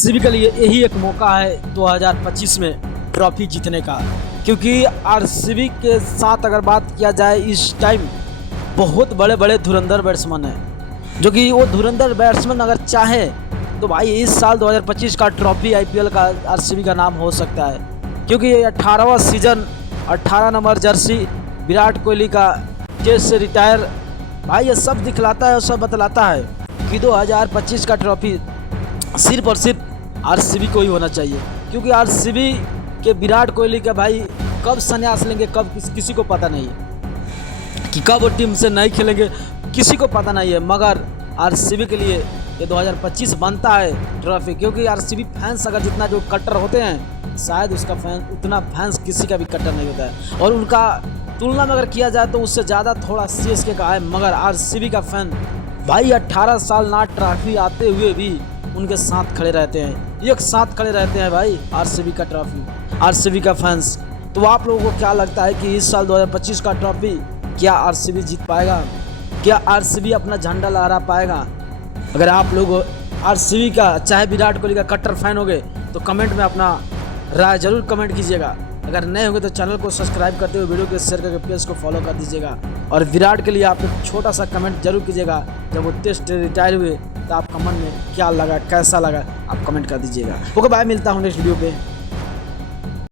RCB के लिए यही एक मौका है 2025 में ट्रॉफी जीतने का, क्योंकि आरसीबी के साथ अगर बात किया जाए इस टाइम बहुत बड़े बड़े धुरंधर बैट्समैन हैं, जो कि वो धुरंधर बैट्समैन अगर चाहे तो भाई इस साल 2025 का ट्रॉफी आईपीएल का आरसीबी का नाम हो सकता है, क्योंकि 18वां season 18 number jersey Virat Kohli का टेस्ट से रिटायर, भाई ये सब दिखलाता है और सब बतलाता है कि 2025 का ट्रॉफी सिर्फ और सिर्फ आरसीबी को ही होना चाहिए, क्योंकि आरसीबी के विराट कोहली का भाई कब संन्यास लेंगे, कब किसी को पता नहीं है कि कब वो टीम से नहीं खेलेंगे, किसी को पता नहीं है। मगर आरसीबी के लिए ये 2025 बनता है ट्रॉफी, क्योंकि आरसीबी फैंस अगर जितना जो कट्टर होते हैं शायद उसका उतना फैंस किसी का भी कट्टर नहीं होता है, और उनका तुलना में अगर किया जाए तो उससे ज़्यादा थोड़ा सीएसके का है। मगर आरसीबी का फैन भाई 18 साल ना ट्रॉफी आते हुए भी उनके साथ खड़े रहते हैं, एक साथ खड़े रहते हैं भाई आरसीबी का ट्रॉफी, आरसीबी का फैंस। तो आप लोगों को क्या लगता है कि इस साल 2025 का ट्रॉफी क्या आरसीबी जीत पाएगा, क्या आरसीबी अपना झंडा लहरा पाएगा? अगर आप लोग आरसीबी का चाहे विराट कोहली का कट्टर फैन हो गए तो कमेंट में अपना राय जरूर कमेंट कीजिएगा। अगर नए होंगे तो चैनल को सब्सक्राइब करते हुए वीडियो को शेयर करके पेज को फॉलो कर दीजिएगा, और विराट के लिए आप एक छोटा सा कमेंट जरूर कीजिएगा। जब वो टेस्ट रिटायर हुए तो आपका मन में क्या लगा, कैसा लगा, आप कमेंट कर दीजिएगा। ओके बाय, मिलता हूँ नेक्स्ट वीडियो पे।